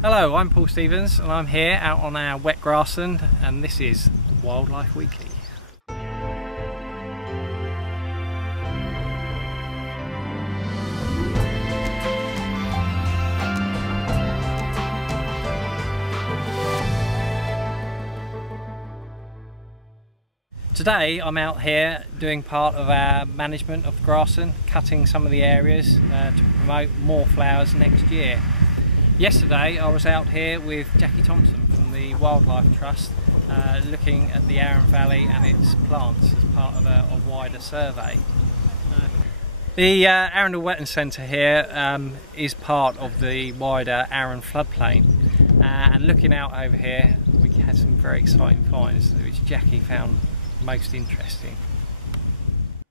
Hello, I'm Paul Stevens and I'm here out on our wet grassland, and this is the Wildlife Weekly. Today I'm out here doing part of our management of the grassland, cutting some of the areas to promote more flowers next year. Yesterday I was out here with Jackie Thompson from the Wildlife Trust looking at the Arundel Valley and its plants as part of a wider survey. The Arundel Wetland Centre here is part of the wider Arun floodplain, and looking out over here we had some very exciting finds which Jackie found most interesting.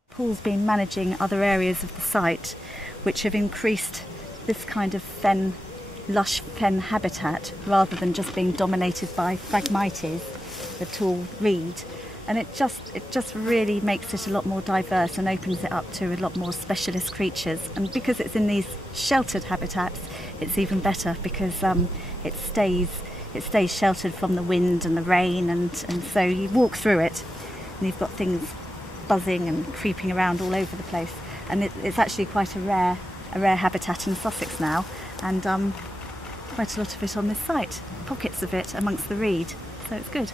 Paul's been managing other areas of the site which have increased this kind of lush fen habitat rather than just being dominated by Phragmites, the tall reed, and it just really makes it a lot more diverse and opens it up to a lot more specialist creatures. And because it's in these sheltered habitats, it's even better because it stays sheltered from the wind and the rain, and so you walk through it and you've got things buzzing and creeping around all over the place, and it's actually quite a rare habitat in Sussex now, and quite a lot of it on this site, pockets of it amongst the reed, so it's good.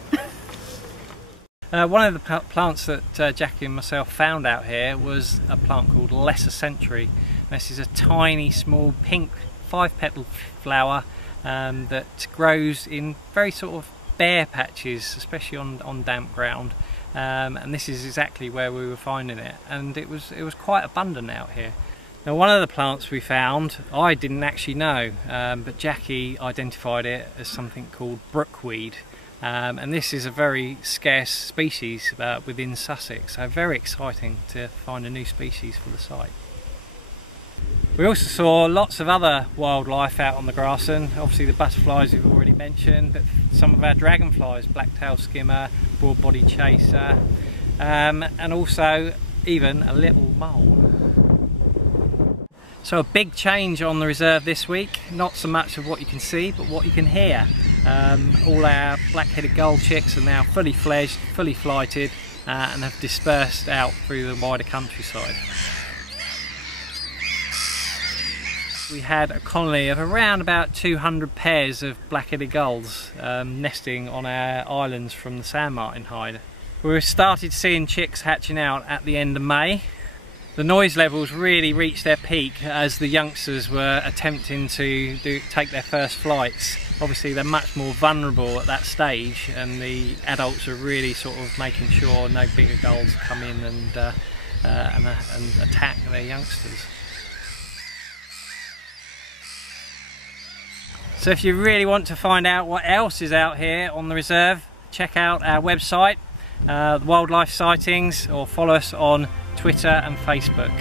One of the plants that Jackie and myself found out here was a plant called Lesser Century. This is a tiny small pink 5-petaled flower that grows in very sort of bare patches, especially on damp ground, and this is exactly where we were finding it, and it was quite abundant out here. Now, one of the plants we found I didn't actually know, but Jackie identified it as something called brookweed, and this is a very scarce species within Sussex, so very exciting to find a new species for the site. We also saw lots of other wildlife out on the grassland. Obviously the butterflies we've already mentioned, but some of our dragonflies, black-tailed skimmer, broad-bodied chaser, and also even a little mole. So a big change on the reserve this week, not so much of what you can see but what you can hear. All our black-headed gull chicks are now fully fledged, fully flighted, and have dispersed out through the wider countryside. We had a colony of around about 200 pairs of black-headed gulls nesting on our islands from the sand martin hide. We started seeing chicks hatching out at the end of May. The noise levels really reached their peak as the youngsters were attempting to take their first flights. Obviously they're much more vulnerable at that stage, and the adults are really sort of making sure no bigger gulls come in and attack their youngsters. So if you really want to find out what else is out here on the reserve, check out our website, the Wildlife Sightings, or follow us on Twitter and Facebook.